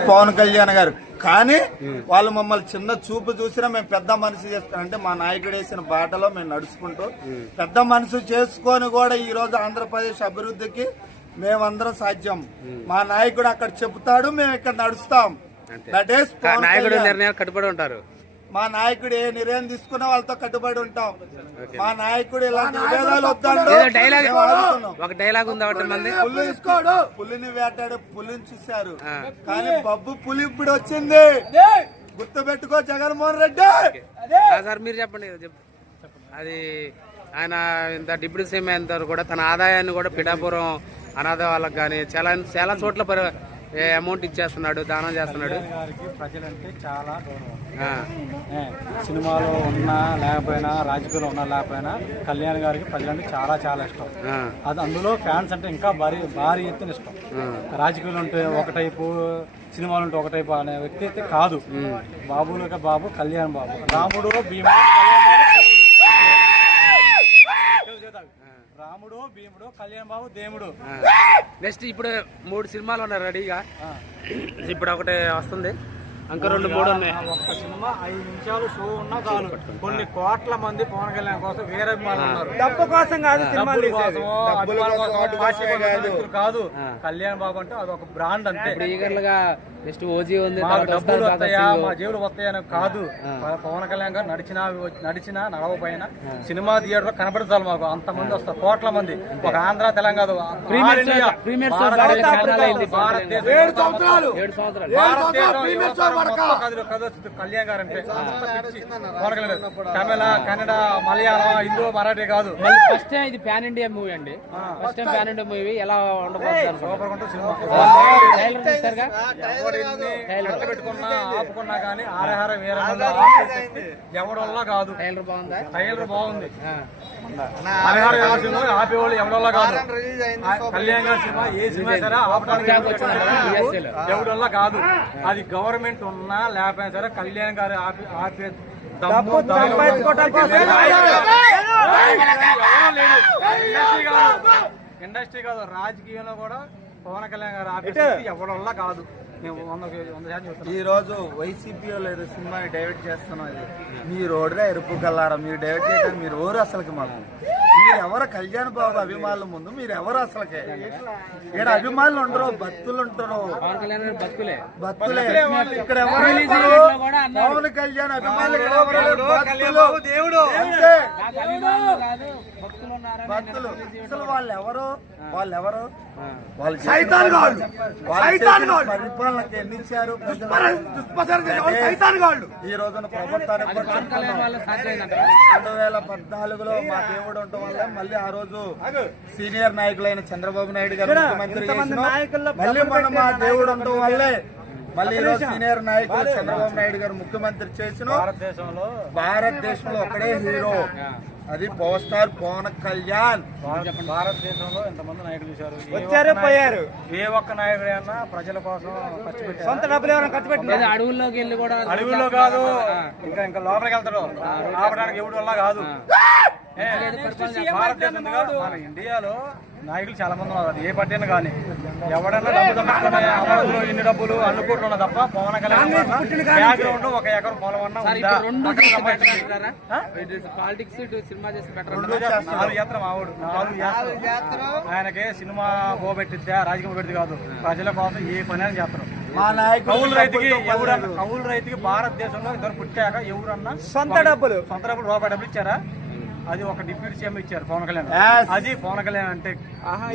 పవన్ కళ్యాణ్ గారు కానీ వాళ్ళు మమ్మల్ని చిన్న చూపు చూసినా మేము పెద్ద మనసు చేస్తాం అంటే మా నాయకుడు వేసిన బాటలో మేము నడుచుకుంటూ పెద్ద మనసు చేసుకొని కూడా ఈ రోజు ఆంధ్రప్రదేశ్ అభివృద్ధికి మేమందరం సాధ్యం. మా నాయకుడు అక్కడ చెప్తాడు, మేము ఇక్కడ నడుస్తాం. దట్ ఈస్ నాయకుడు నిర్ణయాలు కట్టుబడి ఉంటారు. మా నాయకుడు ఏ నిర్ణయం తీసుకున్నా వాళ్ళతో కట్టుబడి ఉంటాం. మా నాయకుడు ఇలాంటి విభేదాలు వద్దాడు. ఒక డైలాగ్ ఉంది పులిని వేటాడు, పులిని చూశారు కానీ బబ్బు పులి ఇప్పుడు వచ్చింది. గుర్తు పెట్టుకో జగన్మోహన్ రెడ్డి. సార్ మీరు చెప్పండి. అది ఆయన ఇంత డిప్యూటీ సీఎం అయిన కూడా తన ఆదాయాన్ని కూడా పిఠాపురం అనాథ వాళ్ళకి కానీ చాలా చోట్ల అమౌంట్ ఇచ్చేస్తున్నాడు, దానం చేస్తున్నాడు. ప్రజలంటే చాలా గౌరవం. సినిమాలో ఉన్నా లేకపోయినా, రాజకీయాల్లో ఉన్నా లేకపోయినా కళ్యాణ్ గారికి ప్రజలంటే చాలా చాలా ఇష్టం. అది అందులో ఫ్యాన్స్ అంటే ఇంకా భారీ ఎత్తున ఇష్టం. రాజకీయాలు ఉంటే ఒక టైపు, సినిమాలు ఉంటే ఒక టైపు అనే వ్యక్తి అయితే కాదు. బాబులుగా బాబు, కళ్యాణ్ బాబు, రాముడు భీముడు, రాముడు భీముడు, కళ్యాణ్ బాబు దేవుడు. నెక్స్ట్ ఇప్పుడు 3 సినిమాలు ఉన్నాయి రెడీగా. ఇప్పుడు ఒకటి వస్తుంది, ఇంకా 2-3 ఉన్నాయి. ఒక్క సినిమా 5 నిమిషాలు షో ఉన్నా చాలు. కొన్ని కోట్ల మంది పవన్ కళ్యాణ్ కోసం వేరే ఉన్నారు. డబ్బు కోసం కాదు, కాదు. కళ్యాణ్ బాబు అంటే అది ఒక బ్రాండ్ అంతే. నెక్స్ట్ ఓజీ ఉంది, డబ్బులు వస్తాయా, మా జేబులు వస్తాయని కాదు. పవన్ కళ్యాణ్ గారు నడిచినా నడవపోయినా సినిమా థియేటర్ కనబడతారు. మాకు అంతమంది వస్తారు, కోట్ల మంది. ఒక ఆంధ్ర, తెలంగాణ, కళ్యాణ్ గారు అంటే తమిళ, కన్నడ, మలయాళం, హిందూ, మరాఠీ కాదు. ఫస్ట్ టైం ఇది ప్యాన్ ఇండియా మూవీ అండి. First time pan India movie ఎలా ఉండబోతుంది? సూపర్ ఉంటుంది సినిమా. పెట్టుకున్నా ఆపుకున్నా కానీ ఆరహార వేరే ఎవరి వల్ల కాదు. టైలర్ బాగుంది. ఆపేవాళ్ళు ఎవరి వల్ల కాదు. కళ్యాణ్ గారి సినిమా ఏ సినిమా సరే ఆపడానికి ఎవరి వల్ల కాదు. అది గవర్నమెంట్ ఉన్నా లేకపోయినా సరే కళ్యాణ్ గారు ఆపే ఇండస్ట్రీ కాదు, రాజకీయంలో కూడా పవన్ కళ్యాణ్ గారు ఆపే ఎవరి వల్ల కాదు. ఈ రోజు వైసీపీ వాళ్ళు సినిమా డైవర్ట్ చేస్తున్నాం. మీరు ఓడగా ఎరుపు కల్లారా, మీరు డైవర్ట్ చేయడానికి మీరు ఎవరు అసలుకి? మాకు మీరు ఎవరు? కళ్యాణ్ బాబు అభిమానుల ముందు మీరు ఎవరు అసలుకే? ఇక్కడ అభిమానులు ఉండరు, భక్తులు ఉంటారు. భక్తులే ఇక్కడ ఎవరు? పవన్ కళ్యాణ్ అభిమానులు దేవుడు భక్తులు. అసలు వాళ్ళెవరు? వాళ్ళు పరిపాలనకి ఎన్ని ఇచ్చారు? ఈ రోజున ప్రభుత్వానికి 2014లో మా దేవుడు ఉండటం వల్ల మళ్ళీ ఆ రోజు సీనియర్ నాయకులైన చంద్రబాబు నాయుడు గారు ముఖ్యమంత్రి చేసిన, మళ్ళీ మనం మా దేవుడు ఉండటం వల్లే మళ్ళీ ఈ రోజు సీనియర్ నాయకులు చంద్రబాబు నాయుడు గారు ముఖ్యమంత్రి చేసిన భారతదేశంలో ఒకడే హీరో, అది పవర్ స్టార్ పవన్ కళ్యాణ్. భారతదేశంలో ఎంతమంది నాయకులు చూశారు, వచ్చారు పోయారు. ఏ ఒక్క నాయకుడు అయినా ప్రజల కోసం ఖర్చు పెట్టి సొంత డబ్బులు ఏమైనా ఖర్చు పెట్టి అడవుల్లోకి వెళ్ళి కూడా, అడవుల్లో కాదు ఇంకా లోపలికి వెళ్తాడు. ఆపడానికి ఎవడు వల్ల కాదు. భారతదేశం మన ఇండియాలో నాయకులు చాలా మంది ఉన్నారు. ఏ పార్టీ అయినా కానీ ఎవడన్నా డబ్బు ఇన్ని డబ్బులు అన్నుకుంటున్నా తప్ప పవన్ కళ్యాణ్ బ్యాక్గ్రౌండ్ 1 ఎకరం పొలం అన్నా మావాడు 4 ఆయనకి సినిమా పోబెట్టిద్దా, రాజకీయం పెడితే కాదు, ప్రజల కోసం ఏ పని అని చేస్తారు. కౌలు రైతుకి భారతదేశంలో ఇద్దరు పుట్టాక ఎవరన్నా సొంత డబ్బులు రూపాయి డబ్బులు ఇచ్చారా? అది ఒక డిప్యూటీ సీఎం ఇచ్చారు పవన్ కళ్యాణ్. అది పవన్ కళ్యాణ్ అంటే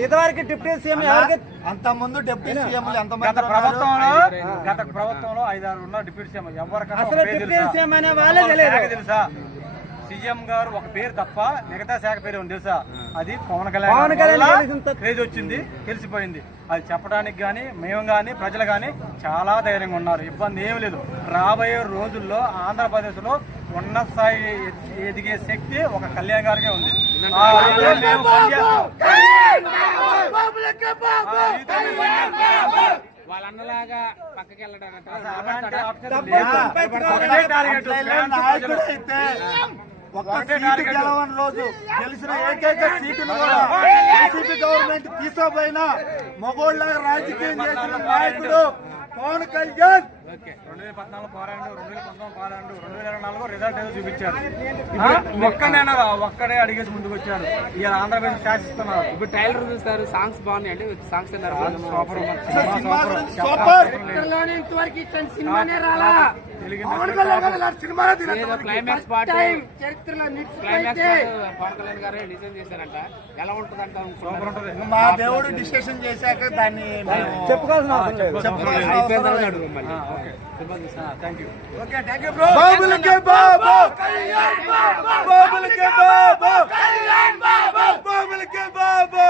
ఇదివరకు డిప్యూటీ సీఎం అంత ముందు డిప్యూటీ సీఎం గత ప్రభుత్వంలో 5-6 ఉన్న డిప్యూటీ సీఎం ఎవరికైనా తెలుసా? సీఎం గారు ఒక పేరు తప్ప మిగతా శాఖ పేరు ఉంది తెలుసా? అది పవన్ కళ్యాణ్ క్రేజ్ వచ్చింది, తెలిసిపోయింది. అది చెప్పడానికి గానీ మేము గానీ ప్రజలు గానీ చాలా ధైర్యంగా ఉన్నారు. ఇబ్బంది ఏమి లేదు. రాబోయే రోజుల్లో ఆంధ్రప్రదేశ్ లో ఉన్నత స్థాయి ఎదిగే శక్తి ఒక కళ్యాణ్ గారికే ఉంది. వాళ్ళన్నలాగా పక్కకి వెళ్ళడానికి ఒక్క సీటు గెలవని రోజు గెలిచిన ఏకైక సీటును కూడా వైసీపీ గవర్నమెంట్ తీసుకోపోయినా మగోళ్ళ రాజకీయం చేసిన నాయకుడు పవన్ కళ్యాణ్. 2014 పోరాడు, 2019 పోరాడు, 2024 రిజల్ట్ ఏదో చూపించారు. ఒక్కడైనా ఒక్కడే అడిగేసి ముందుకు వచ్చారు. ఇలా ఆంధ్రప్రదేశ్ శాసిస్తున్నారు. ఇప్పుడు ట్రైలర్ చూస్తారు, సాంగ్స్ బాగున్నాయి అంటే songs super climax part Pawan Kalyan గారే డిజైన్ చేశారంట. ఎలా ఉంటుందంట? సూపర్ ఉంటుంది. మా దేవుడు డిస్కషన్ చేశాక దాన్ని చెప్పుకోవాల్సిన అవసరం లేదు. Thank you. బాబులకే Babu బాబులకే Babu బాబులకే Babu